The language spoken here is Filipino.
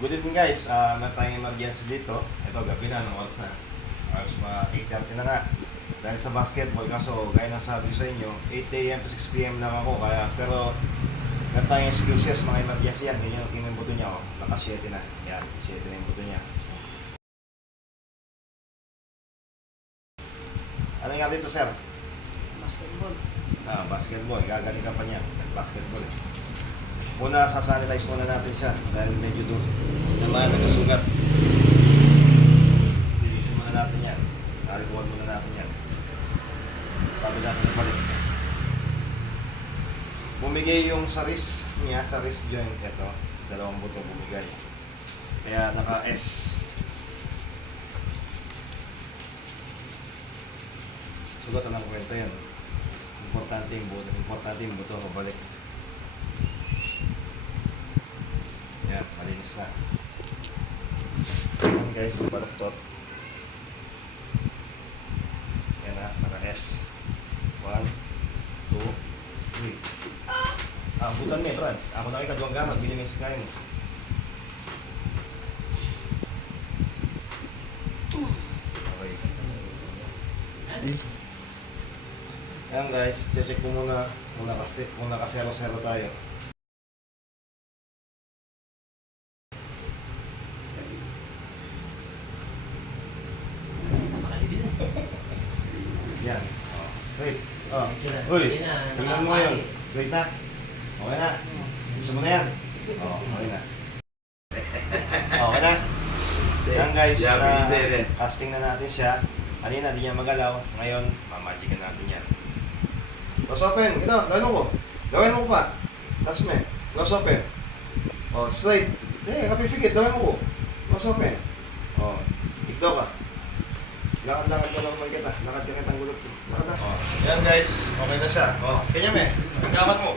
Good evening guys, meron tayong emergency dito. Ito, gabi na, ng oras na. Alas 8:30 na nga. Dahil sa basketball, kaso gaya ng sabi ko sa inyo, 8 AM to 6 PM lang ako. Pero meron tayong excuses, mga emergency yan. Ganyan yung buto niya, oh. Naka 7 na. Yan, 7 na yung buto niya. Ano nga dito, sir? Basketball. Basketball. Gagaling ka pa niya. Basketball. Una, sasanitize muna natin siya dahil medyo doon naman nagkasugat. Lilisin muna natin yan. Narikuhan muna natin yan. Bago natin nabalik. Bumigay yung sa wrist niya, sa wrist joint. Ito, dalawang buto bumigay. Kaya naka-S. Sugatan ng kwenta yan. Importante yung buto mabalik. Yan, malinis na. Yan guys, yung baluktot. Yan na, naka-S. 1, 2, 3. Butan mo Brad. Ako na kayo kaduang gamag, binimix kayo mo. Okay. Yan guys, check ko muna. Muna ka 0-0 tayo. Yan. Straight. Uy, tingnan mo ngayon. Straight na. Okay na. Gusto mo na yan? Okay na. Okay na. Yan guys, casting na natin siya. Kanina, di niya magalaw. Ngayon, mamagican natin yan. Close open. Ito, gawin mo ko. Gawin mo ko pa. Touch me. Close open. Straight. Kapipigit. Gawin mo ko. Close open. Ikdo ka. Lakad-lakad ka lang man kita. Lakad ka kitang gulot. Lakad na. Yan guys, okay na siya. Kanya me, ang gamat mo.